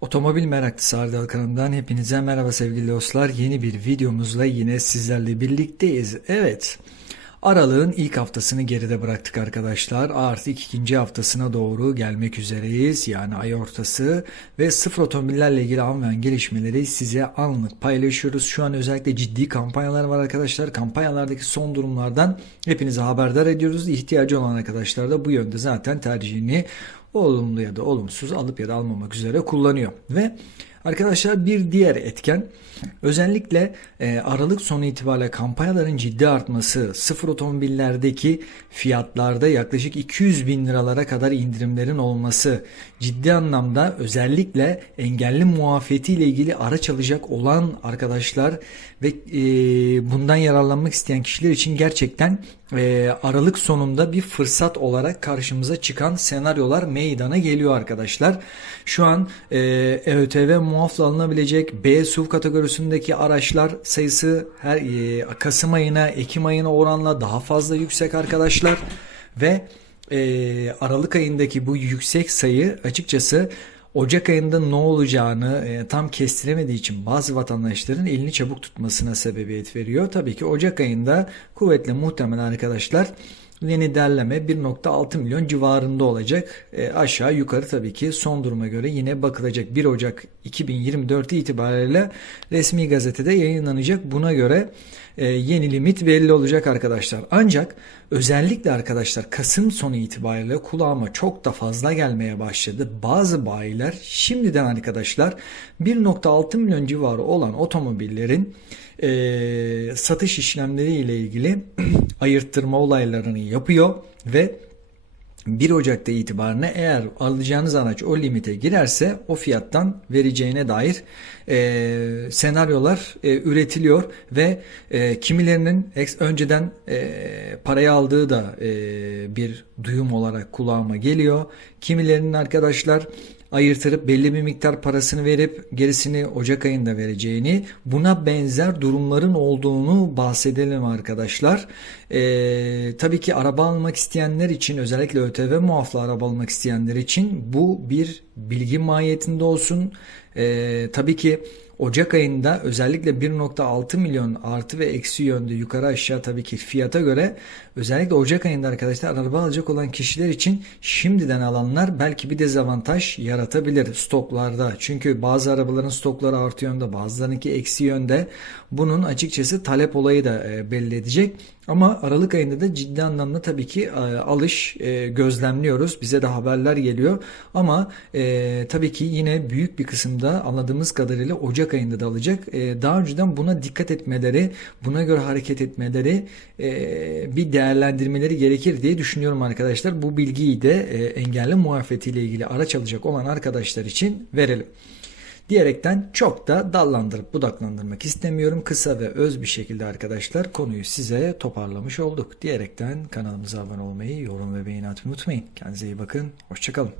Otomobil meraklısı Ardal kanalından hepinize merhaba sevgili dostlar. Yeni bir videomuzla yine sizlerle birlikteyiz. Evet. Aralığın ilk haftasını geride bıraktık arkadaşlar. Artık ikinci haftasına doğru gelmek üzereyiz. Yani ay ortası ve sıfır otomobillerle ilgili anlayan gelişmeleri size anlık paylaşıyoruz. Şu an özellikle ciddi kampanyalar var arkadaşlar. Kampanyalardaki son durumlardan hepinize haberdar ediyoruz. İhtiyacı olan arkadaşlar da bu yönde zaten tercihini olumlu ya da olumsuz alıp ya da almamak üzere kullanıyor. Ve arkadaşlar bir diğer etken özellikle e, Aralık sonu itibariyle kampanyaların ciddi artması, sıfır otomobillerdeki fiyatlarda yaklaşık 200 bin liralara kadar indirimlerin olması ciddi anlamda özellikle engelli muafiyeti ile ilgili araç alacak olan arkadaşlar ve e, bundan yararlanmak isteyen kişiler için gerçekten e, Aralık sonunda bir fırsat olarak karşımıza çıkan senaryolar meydana geliyor arkadaşlar. Şu an e, ÖTV muafla alınabilecek B SUV kategorisindeki araçlar sayısı her e, Kasım ayına Ekim ayına oranla daha fazla yüksek arkadaşlar ve e, Aralık ayındaki bu yüksek sayı açıkçası Ocak ayında ne olacağını e, tam kestiremediği için bazı vatandaşların elini çabuk tutmasına sebebiyet veriyor. Tabii ki Ocak ayında kuvvetle muhtemel arkadaşlar yeni derleme 1.6 milyon civarında olacak. E, aşağı yukarı tabii ki son duruma göre yine bakılacak 1 Ocak 2024 itibariyle resmi gazetede yayınlanacak. Buna göre e, yeni limit belli olacak arkadaşlar. Ancak özellikle arkadaşlar Kasım sonu itibariyle kulağıma çok da fazla gelmeye başladı. Bazı bayiler şimdiden arkadaşlar 1.6 milyon civarı olan otomobillerin e, satış işlemleri ile ilgili ayırttırma olaylarını yapıyor ve 1 Ocak'ta itibaren eğer alacağınız araç o limite girerse o fiyattan vereceğine dair e, senaryolar e, üretiliyor ve e, kimilerinin önceden e, parayı aldığı da e, bir duyum olarak kulağıma geliyor. Kimilerinin arkadaşlar ayırtırıp belli bir miktar parasını verip gerisini Ocak ayında vereceğini buna benzer durumların olduğunu bahsedelim arkadaşlar. Ee, tabii ki araba almak isteyenler için özellikle ÖTV muaflı araba almak isteyenler için bu bir bilgi mahiyetinde olsun. Ee, tabii ki Ocak ayında özellikle 1.6 milyon artı ve eksi yönde yukarı aşağı tabii ki fiyata göre özellikle Ocak ayında arkadaşlar araba alacak olan kişiler için şimdiden alanlar belki bir dezavantaj yaratabilir stoklarda. Çünkü bazı arabaların stokları artı yönde bazılarınınki eksi yönde. Bunun açıkçası talep olayı da e, belli edecek. Ama Aralık ayında da ciddi anlamda tabii ki e, alış e, gözlemliyoruz. Bize de haberler geliyor. Ama e, tabii ki yine büyük bir kısımda anladığımız kadarıyla Ocak ayında da alacak. Daha önceden buna dikkat etmeleri, buna göre hareket etmeleri, bir değerlendirmeleri gerekir diye düşünüyorum arkadaşlar. Bu bilgiyi de engelli muafiyetiyle ilgili araç alacak olan arkadaşlar için verelim diyerekten çok da dallandırıp budaklandırmak istemiyorum. Kısa ve öz bir şekilde arkadaşlar konuyu size toparlamış olduk diyerekten kanalımıza abone olmayı, yorum ve beğeni atmayı unutmayın. Kendinize iyi bakın. Hoşçakalın.